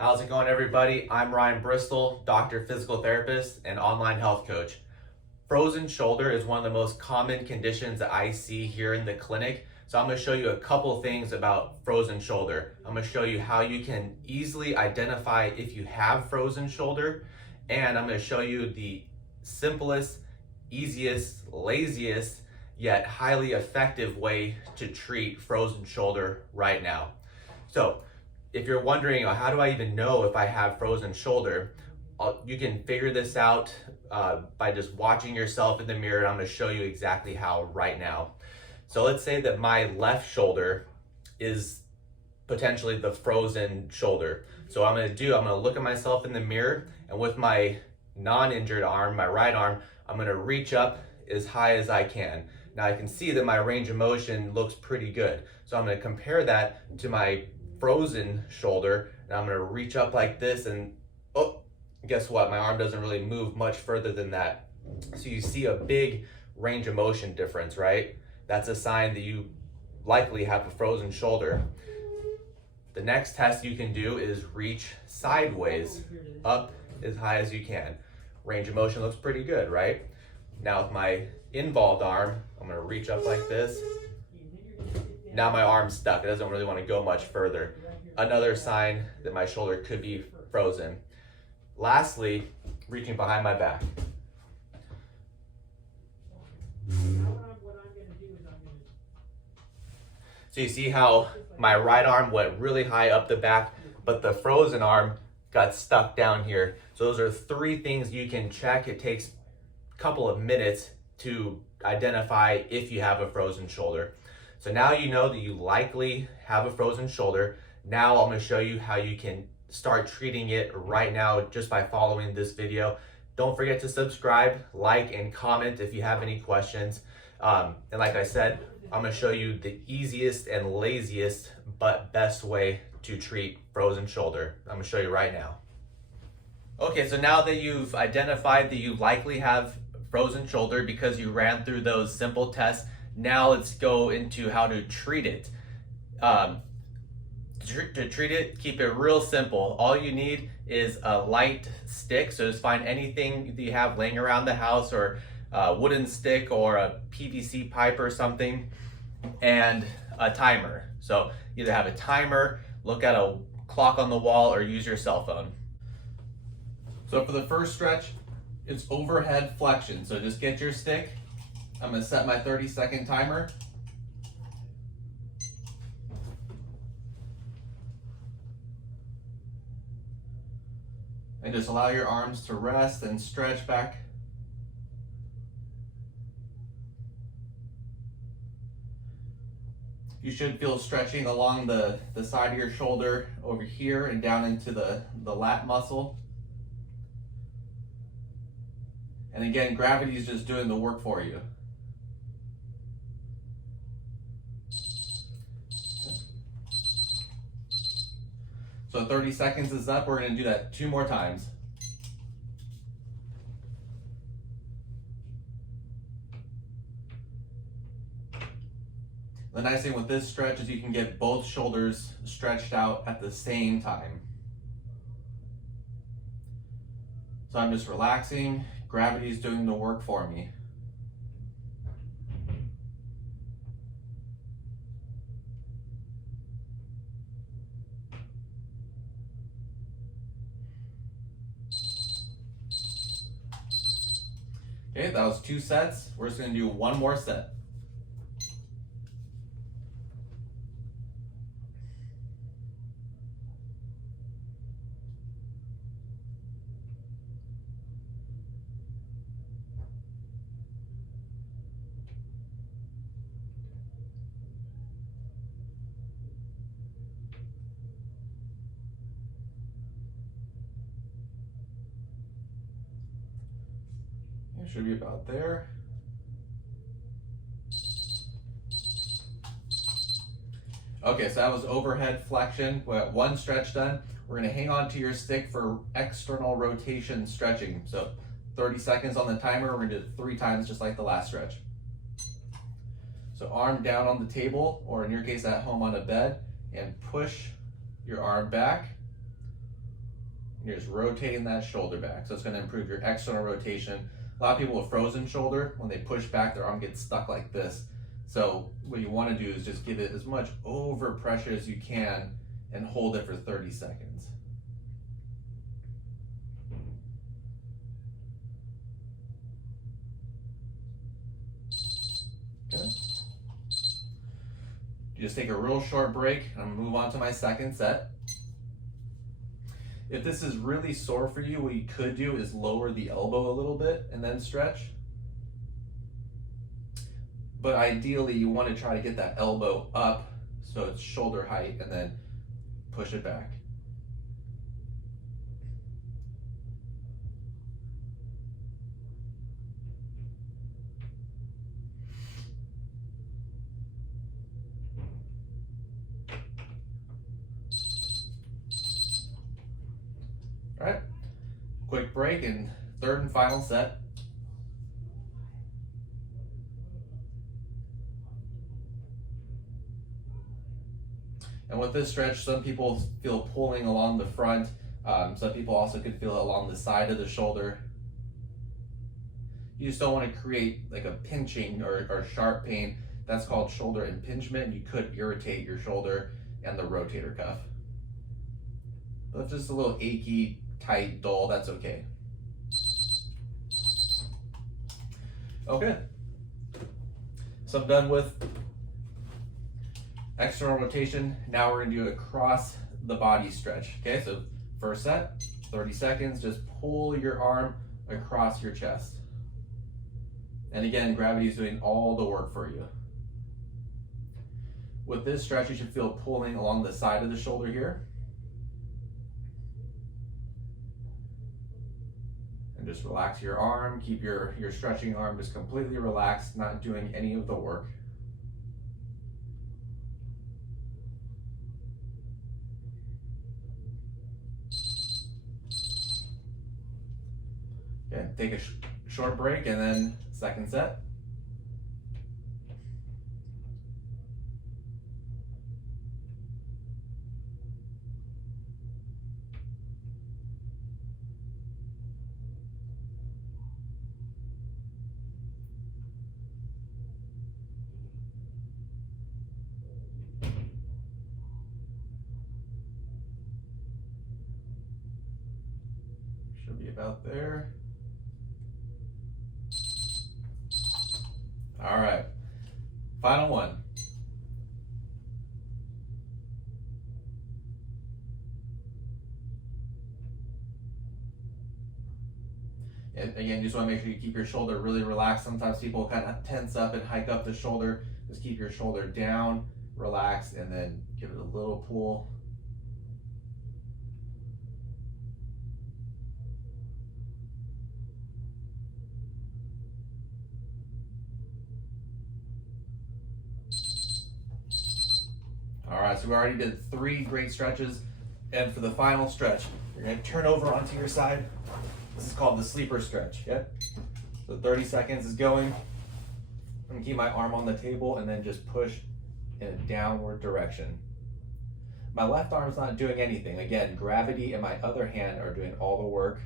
How's it going, everybody? I'm Ryan Bristol, doctor, physical therapist, and online health coach. Frozen shoulder is one of the most common conditions that I see here in the clinic. So I'm going to show you a couple things about frozen shoulder. I'm going to show you how you can easily identify if you have frozen shoulder, and I'm going to show you the simplest, easiest, laziest, yet highly effective way to treat frozen shoulder right now. So if you're wondering, how do I even know if I have frozen shoulder? You can figure this out by just watching yourself in the mirror. I'm going to show you exactly how right now. So let's say that my left shoulder is potentially the frozen shoulder. So what I'm going to look at myself in the mirror, and with my non-injured arm, my right arm, I'm going to reach up as high as I can. Now I can see that my range of motion looks pretty good. So I'm going to compare that to my frozen shoulder, and I'm going to reach up like this, and guess what? My arm doesn't really move much further than that. So you see a big range of motion difference, right? That's a sign that you likely have a frozen shoulder. The next test you can do is reach sideways up as high as you can. Range of motion looks pretty good, right? Now with my involved arm, I'm going to reach up like this. Now my arm's stuck. It doesn't really want to go much further. Another sign that my shoulder could be frozen. Lastly, reaching behind my back. So you see how my right arm went really high up the back, but the frozen arm got stuck down here. So those are three things you can check. It takes a couple of minutes to identify if you have a frozen shoulder. So now you know that you likely have a frozen shoulder. Now I'm going to show you how you can start treating it right now just by following this video. Don't forget to subscribe, like, and comment if you have any questions. And like I said, I'm going to show you the easiest and laziest but best way to treat frozen shoulder. I'm going to show you right now. Okay, so now that you've identified that you likely have frozen shoulder because you ran through those simple tests, now let's go into how to treat it. To treat it, keep it real simple. All you need is a light stick. So just find anything that you have laying around the house, or a wooden stick or a PVC pipe or something, and a timer. So either have a timer, look at a clock on the wall, or use your cell phone. So for the first stretch, it's overhead flexion. So just get your stick. I'm going to set my 30-second timer. And just allow your arms to rest and stretch back. You should feel stretching along the side of your shoulder over here and down into the lat muscle. And again, gravity is just doing the work for you. So 30 seconds is up. We're going to do that 2 more times. The nice thing with this stretch is you can get both shoulders stretched out at the same time. So I'm just relaxing. Gravity is doing the work for me. Okay, that was 2 sets. We're just going to do 1 more set. It should be about there. Okay, so that was overhead flexion. We got 1 stretch done. We're going to hang on to your stick for external rotation stretching. So 30 seconds on the timer. We're going to do it 3 times just like the last stretch. So arm down on the table, or in your case at home on a bed, and push your arm back. You're just rotating that shoulder back. So it's going to improve your external rotation. A lot of people with frozen shoulder, when they push back, their arm gets stuck like this. So what you want to do is just give it as much over pressure as you can and hold it for 30 seconds. Okay. You just take a real short break. I'm going to move on to my second set. If this is really sore for you, what you could do is lower the elbow a little bit and then stretch. But ideally, you want to try to get that elbow up so it's shoulder height and then push it back. All right, quick break and third and final set. And with this stretch, some people feel pulling along the front. Some people also could feel it along the side of the shoulder. You just don't want to create like a pinching or sharp pain. That's called shoulder impingement. You could irritate your shoulder and the rotator cuff. But if it's just a little achy, tight, dull, that's okay. Okay. So I'm done with external rotation. Now we're gonna do a across the body stretch. Okay, so first set, 30 seconds, just pull your arm across your chest. And again, gravity is doing all the work for you. With this stretch, you should feel pulling along the side of the shoulder here. And just relax your arm, keep your stretching arm just completely relaxed, not doing any of the work. Okay, take a short break and then second set. Should be about there. All right, final one. And again, you just want to make sure you keep your shoulder really relaxed. Sometimes people kind of tense up and hike up the shoulder. Just keep your shoulder down, relax, and then give it a little pull. All right, so we already did 3 great stretches. And for the final stretch, you're gonna turn over onto your side. This is called the sleeper stretch, okay? So 30 seconds is going. I'm gonna keep my arm on the table and then just push in a downward direction. My left arm's not doing anything. Again, gravity and my other hand are doing all the work.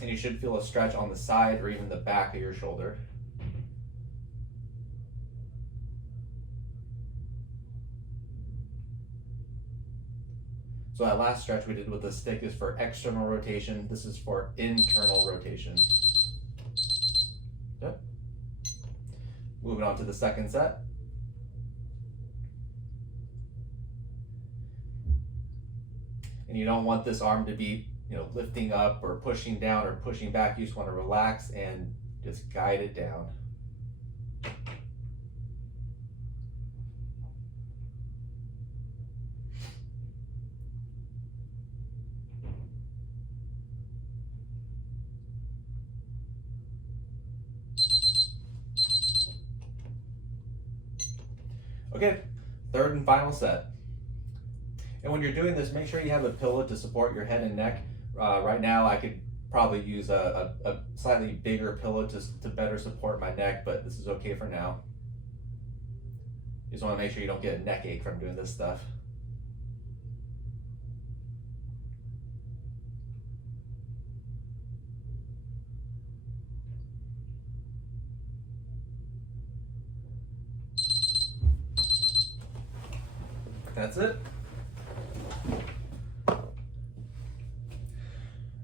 And you should feel a stretch on the side or even the back of your shoulder. So that last stretch we did with the stick is for external rotation. This is for internal rotation. Okay. Moving on to the second set. And you don't want this arm to be, lifting up or pushing down or pushing back. You just want to relax and just guide it down. Okay, third and final set. And when you're doing this, make sure you have a pillow to support your head and neck. Right now, I could probably use a slightly bigger pillow to better support my neck, but this is okay for now. You just want to make sure you don't get a neck ache from doing this stuff. That's it.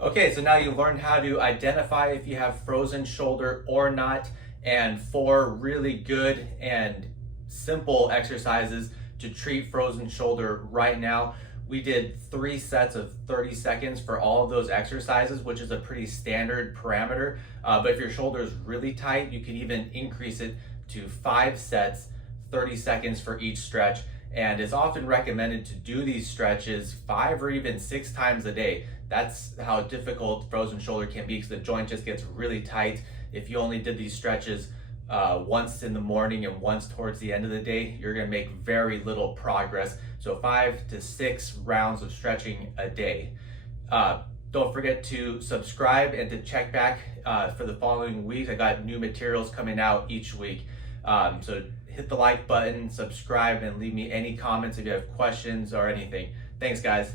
Okay, so now you've learned how to identify if you have frozen shoulder or not, and 4 really good and simple exercises to treat frozen shoulder right now. We did 3 sets of 30 seconds for all of those exercises, which is a pretty standard parameter. But if your shoulder is really tight, you could even increase it to 5 sets, 30 seconds for each stretch. And it's often recommended to do these stretches 5 or even 6 times a day. That's how difficult frozen shoulder can be, because the joint just gets really tight. If you only did these stretches once in the morning and once towards the end of the day, you're gonna make very little progress. So 5 to 6 rounds of stretching a day. Don't forget to subscribe and to check back for the following week. I got new materials coming out each week. So hit the like button, subscribe, and leave me any comments if you have questions or anything. Thanks, guys.